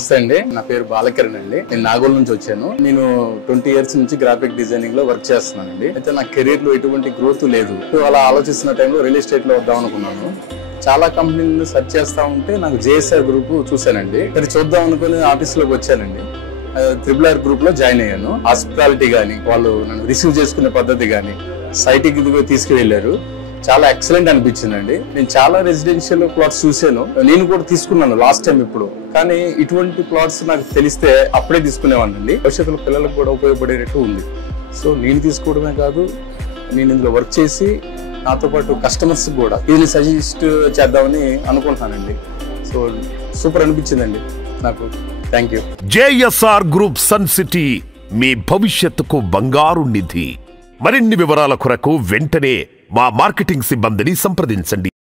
నమస్తే అండి, నా పేరు బాలకిరణ్ అండి. నేను నాగోల్ నుంచి వచ్చాను. నేను 20 ఇయర్స్ నుంచి గ్రాఫిక్ డిజైనింగ్ లో వర్క్ చేస్తున్నానండి. అయితే నా కెరీర్ లో ఎటువంటి గ్రోత్ లేదు. అలా ఆలోచిస్తున్న టైంలో రియల్ ఎస్టేట్ లో వద్దాం అనుకున్నాను. చాలా కంపెనీలను సెర్చ్ చేస్తా ఉంటే నాకు జేఎస్ఆర్ గ్రూప్ చూశానండి. అది చూద్దాం అనుకుని ఆఫీస్ లోకి వచ్చానండి. RRR గ్రూప్ లో జాయిన్ అయ్యాను. హాస్పిటాలిటీ గానీ, వాళ్ళు నన్ను రిసీవ్ చేసుకునే పద్ధతి గానీ, సైట్కి తీసుకువెళ్లారు. చాలా ఎక్సలెంట్ అనిపించిందండి. నేను చాలా రెసిడెన్షియల్ ప్లాట్స్ చూసాను, నేను కూడా తీసుకున్నాను లాస్ట్ టైం. ఇప్పుడు కానీ ఇటువంటి ప్లాట్స్ నాకు తెలిస్తే అప్పుడే తీసుకునేవాడినండి. భవిష్యత్తులో పిల్లలకు కూడా ఉపయోగపడేటట్టు ఉంది. సో నేను తీసుకోవడమే కాదు, నేను ఇందులో వర్క్ చేసి నాతో పాటు కస్టమర్స్ కూడా ఇది సజెస్ట్ చేద్దామని అనుకుంటున్నానండి. సో సూపర్ అనిపించిందండి నాకు. Thank you. JSR group sun city, మీ భవిష్యత్తుకు బంగారు నిధి. మరిన్ని వివరాల కొరకు వెంటనే మా మార్కెటింగ్ సిబ్బందిని సంప్రదించండి.